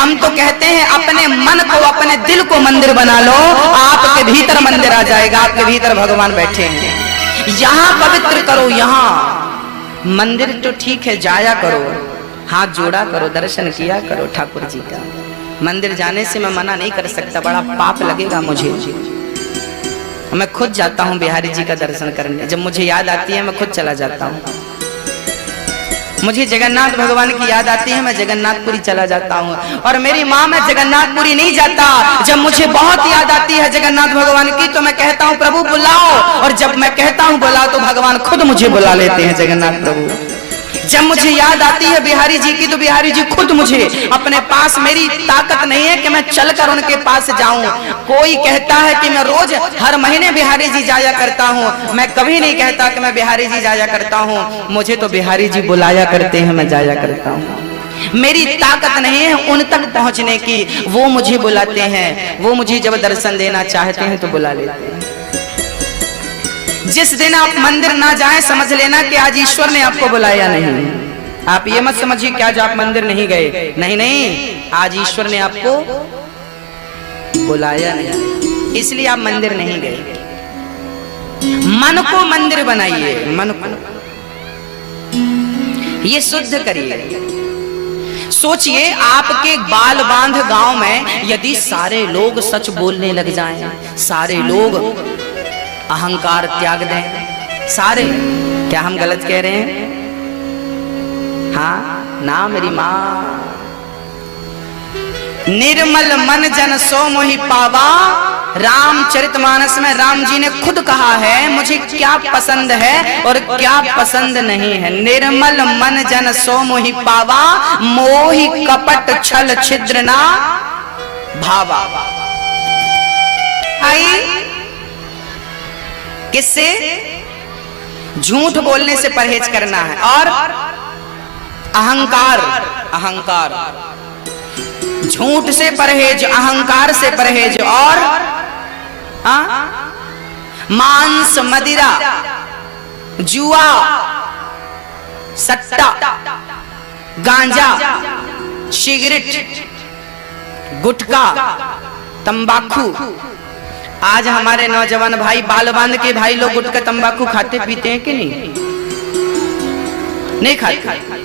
हम तो कहते हैं अपने मन को, अपने दिल को मंदिर बना लो, आपके भीतर मंदिर आ जाएगा, आपके भीतर भगवान बैठे हैं। यहाँ पवित्र करो, यहाँ मंदिर तो ठीक है, जाया करो, हाथ जोड़ा करो, दर्शन किया करो ठाकुर जी का। मंदिर जाने से मैं मना नहीं कर सकता, बड़ा पाप लगेगा मुझे। मैं खुद जाता हूँ बिहारी जी का दर्शन करने, जब मुझे याद आती है मैं खुद चला जाता हूँ। मुझे जगन्नाथ भगवान की याद आती है, मैं जगन्नाथपुरी चला जाता हूँ। और मेरी माँ, मैं जगन्नाथपुरी नहीं जाता, जब मुझे बहुत याद आती है जगन्नाथ भगवान की तो मैं कहता हूँ प्रभु बुलाओ, और जब मैं कहता हूँ बुलाओ तो भगवान खुद मुझे बुला लेते हैं जगन्नाथ प्रभु। जब मुझे याद आती है बिहारी जी की तो बिहारी जी खुद मुझे अपने पास, मेरी ताकत नहीं है कि मैं चलकर उनके पास जाऊं। कोई कहता है कि मैं रोज हर महीने बिहारी जी जाया करता हूं, मैं कभी नहीं कहता कि मैं बिहारी जी जाया करता हूं। मुझे तो बिहारी जी बुलाया करते हैं, मैं जाया करता हूं। मेरी ताकत नहीं है उन तक पहुंचने की, वो मुझे बुलाते हैं। वो मुझे जब दर्शन देना चाहते हैं तो बुला लेते हैं। जिस दिन आप मंदिर ना जाएं समझ लेना कि आज ईश्वर ने आपको बुलाया नहीं। आप ये मत समझिए कि आज आप मंदिर नहीं गए, नहीं नहीं, आज ईश्वर ने आपको बुलाया नहीं, इसलिए आप मंदिर नहीं गए। मन को मंदिर बनाइए, मन को ये शुद्ध करिए। सोचिए आपके बाल बांध गांव में यदि सारे लोग सच बोलने लग जाएं, सारे लोग अहंकार त्याग दें, सारे, क्या हम गलत कह रहे हैं? हाँ ना मेरी माँ। निर्मल मन जन सो मोहि पावा, रामचरितमानस में राम जी ने खुद कहा है मुझे क्या पसंद है और क्या पसंद नहीं है। निर्मल मन जन सो मोहि पावा, मोहि कपट छल छिद्र ना भावा। आई किससे? झूठ बोलने से परहेज करना है, और अहंकार, अहंकार, झूठ से परहेज, अहंकार से परहेज, और मांस, मदिरा, जुआ, सट्टा, गांजा, सिगरेट, गुटखा, तंबाकू। आज हमारे नौजवान भाई, बाल बांध के भाई लोग गुटखा तंबाकू खाते पीते हैं कि नहीं? नहीं खाते।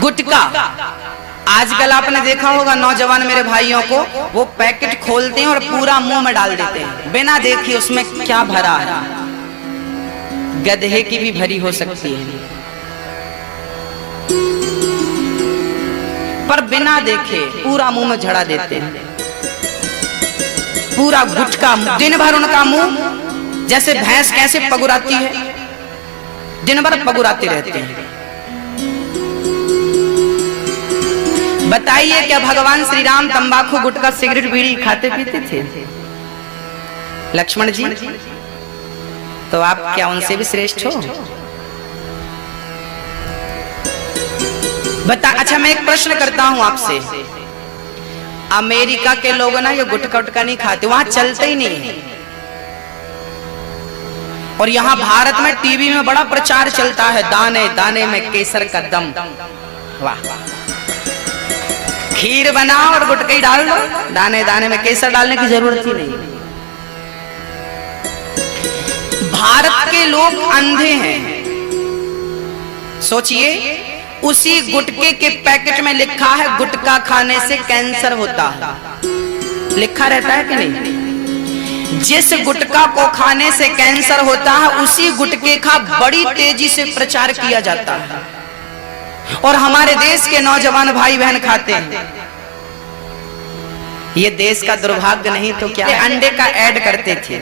गुटखा आजकल आपने देखा होगा नौजवान मेरे भाइयों को, वो पैकेट खोलते हैं और पूरा मुंह में डाल देते हैं बिना देखे उसमें क्या भरा है। गधे की भी भरी हो सकती है, पर बिना देखे पूरा मुंह में झड़ा देते हैं। पूरा गुटखा, दिन भर उनका मुंह जैसे भैंस कैसे पगुराती है, दिन भर पगुराते रहते हैं। बताइए क्या भगवान श्री राम तंबाकू, गुटखा, सिगरेट, बीड़ी खाते पीते थे? लक्ष्मण जी, तो आप क्या उनसे भी श्रेष्ठ हो? बता। अच्छा मैं एक प्रश्न करता हूं आपसे, अमेरिका के लोग ना ये गुटखा उटका नहीं खाते, वहां चलते ही नहीं है। और यहाँ भारत में टीवी में बड़ा प्रचार चलता है, दाने दाने में केसर का दम। वाह, खीर बनाओ और गुटखा ही डाल दो, दाने दाने में केसर डालने की जरूरत ही नहीं। भारत के लोग अंधे हैं। सोचिए, उसी गुटके के पैकेट में लिखा है गुटखा खाने से कैंसर होता है, लिखा रहता है कि नहीं? जिस गुटखा को खाने से कैंसर होता है उसी गुटके का बड़ी तेजी से प्रचार किया जाता है, और हमारे देश के नौजवान भाई बहन खाते हैं। ये देश का दुर्भाग्य नहीं तो क्या? अंडे का ऐड करते थे,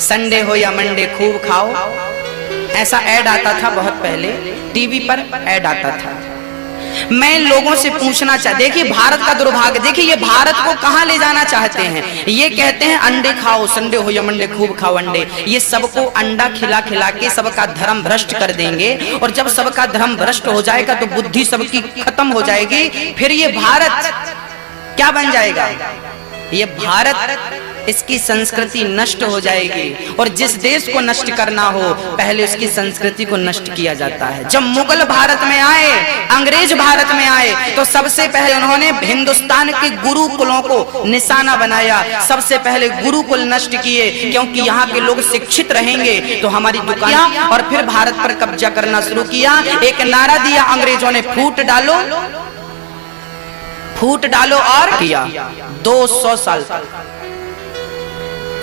संडे हो या मंडे खूब खाओ, ऐसा ऐड आता था बहुत पहले, टीवी पर ऐड आता था। मैं लोगों से पूछना चाहता, देखिए भारत का दुर्भाग्य, देखिए ये भारत को कहां ले जाना चाहते हैं। ये कहते हैं अंडे खाओ, संडे हो या मंडे खूब खाओ अंडे। ये सबको अंडा खिला खिला के सबका धर्म भ्रष्ट कर देंगे, और जब सबका धर्म भ्रष्ट हो जाएगा तो बुद्धि सबकी खत्म हो जाएगी। फिर ये भारत क्या बन जाएगा? ये भारत इसकी संस्कृति नष्ट हो जाएगी। और जिस देश को नष्ट करना हो पहले उसकी संस्कृति को नष्ट किया जाता है। जब मुगल भारत में आए, अंग्रेज भारत में आए, तो सबसे पहले उन्होंने हिंदुस्तान के गुरुकुलों को निशाना बनाया। सबसे पहले गुरुकुल नष्ट किए, क्योंकि यहाँ के लोग शिक्षित रहेंगे तो हमारी दुकान। और फिर भारत पर कब्जा करना शुरू किया। एक नारा दिया अंग्रेजों ने, फूट डालो, फूट डालो, और किया 200 साल तक।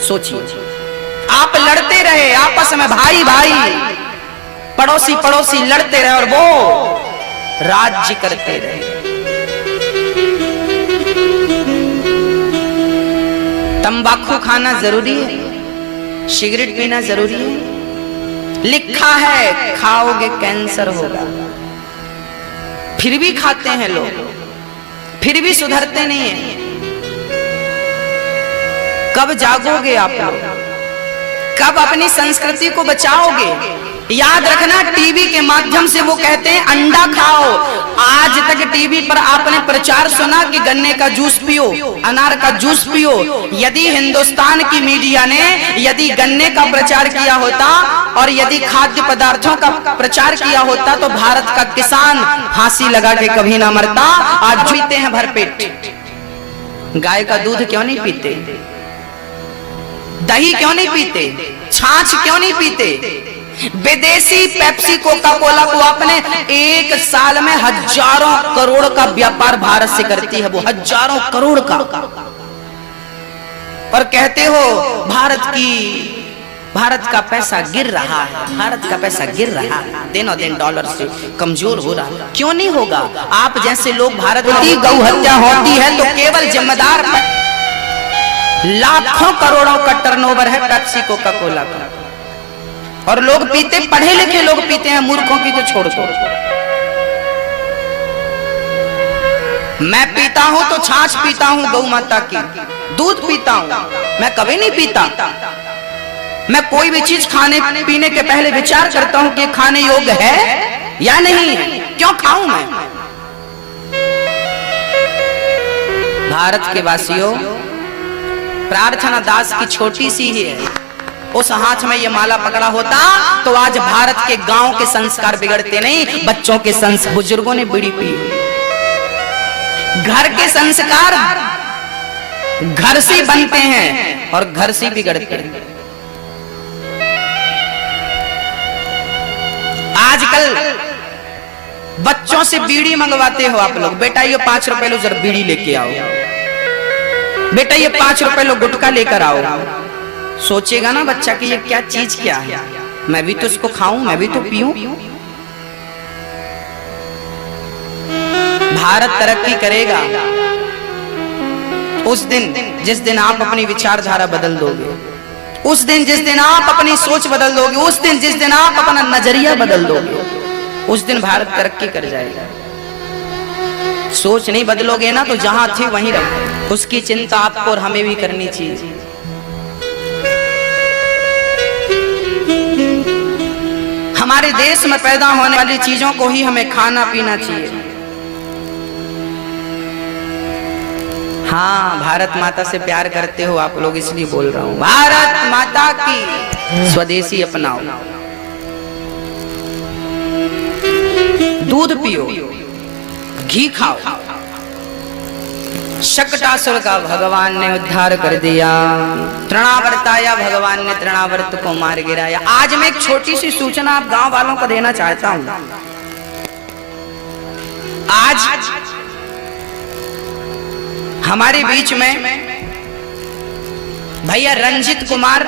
सोचिए, आप लड़ते रहे आपस में, भाई भाई, पड़ोसी पड़ोसी लड़ते रहे और वो राज्य करते रहे। तंबाकू खाना जरूरी है, सिगरेट पीना जरूरी है, लिखा है खाओगे कैंसर होगा, फिर भी खाते हैं लोग, फिर भी सुधरते नहीं है। कब जागोगे आप लोग? कब अपनी संस्कृति को बचाओगे? याद रखना, टीवी के माध्यम से वो कहते हैं अंडा खाओ। आज तक टीवी पर आपने प्रचार सुना कि गन्ने का जूस पियो, अनार का जूस पियो। यदि हिंदुस्तान की मीडिया ने यदि गन्ने का प्रचार किया होता और यदि खाद्य पदार्थों का प्रचार किया होता तो भारत का किसान फांसी लगा के कभी ना मरता। आज पीते हैं भरपेट। गाय का दूध क्यों नहीं पीते? दही क्यों नहीं पीते? छाछ क्यों नहीं पीते? विदेशी पेप्सी कोका कोला को आपने एक साल में हजारों करोड़ का व्यापार भारत से करती है, वो हजारों करोड़ का। और कहते हो भारत का पैसा गिर रहा है, भारत का पैसा गिर रहा है, दिनों दिन डॉलर से कमजोर हो रहा है। क्यों नहीं होगा? आप जैसे लोग भारत में गौ हत्या होती है तो केवल जिम्मेदार लाखों करोड़ों का टर्नओवर है पेप्सी कोका कोला का। और लोग पीते, पढ़े लिखे लोग पीते हैं, मूर्खों की तो छोड़ दो। मैं पीता हूं तो छाछ पीता हूं गौ माता की, दूध पीता हूं, मैं कभी नहीं पीता। मैं कोई भी चीज खाने पीने के पहले विचार करता हूं कि खाने योग्य है या नहीं है, क्यों खाऊं मैं। भारत के वासियों, प्रार्थना दास की छोटी सी ही है, उस हाथ में ये माला पकड़ा होता तो आज भारत के गांव के संस्कार बिगड़ते नहीं, बच्चों के संस्कार। बुजुर्गों ने बीड़ी पी, घर के संस्कार घर से बनते हैं और घर से बिगड़ते हैं। आजकल बच्चों से बीड़ी मंगवाते हो आप लोग, बेटा ये 5 रुपए लो जरा बीड़ी लेके आओ, बेटा ये 5 रुपए लो गुटखा लेकर आओ। सोचेगा ना बच्चा कि ये क्या चीज क्या है, मैं भी तो इसको खाऊं, मैं भी तो पीऊं। भारत तरक्की करेगा उस दिन जिस दिन आप अपनी विचारधारा बदल दोगे, उस दिन जिस दिन आप अपनी सोच बदल दोगे, उस दिन जिस दिन आप अपना नजरिया बदल दोगे, उस दिन भारत तरक्की कर जाएगा। सोच नहीं बदलोगे ना तो जहां थे वहीं रहो। उसकी चिंता आपको और हमें भी करनी चाहिए। हमारे देश में पैदा होने वाली चीजों को ही हमें खाना पीना चाहिए। हाँ, भारत माता से प्यार करते हो आप लोग, इसलिए बोल रहा हूं, भारत माता की स्वदेशी अपनाओ। दूध पियो, घी खाओ। शकटासुर का भगवान ने उद्धार कर दिया, तृणावर्ताया, भगवान ने तृणावर्त को मार गिराया। आज मैं एक छोटी सी सूचना आप गांव वालों को देना चाहता हूं। आज हमारे बीच में भैया रंजीत कुमार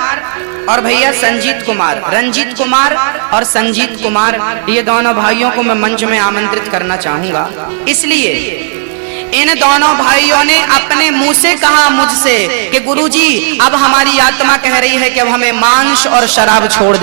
और भैया संजीत कुमार, रंजीत कुमार और संजीत कुमार, ये दोनों भाइयों को मैं मंच में आमंत्रित करना चाहूंगा। इसलिए इन दोनों भाइयों ने अपने मुंह से कहा मुझसे कि गुरुजी अब हमारी आत्मा कह रही है कि अब हमें मांस और शराब छोड़ दे।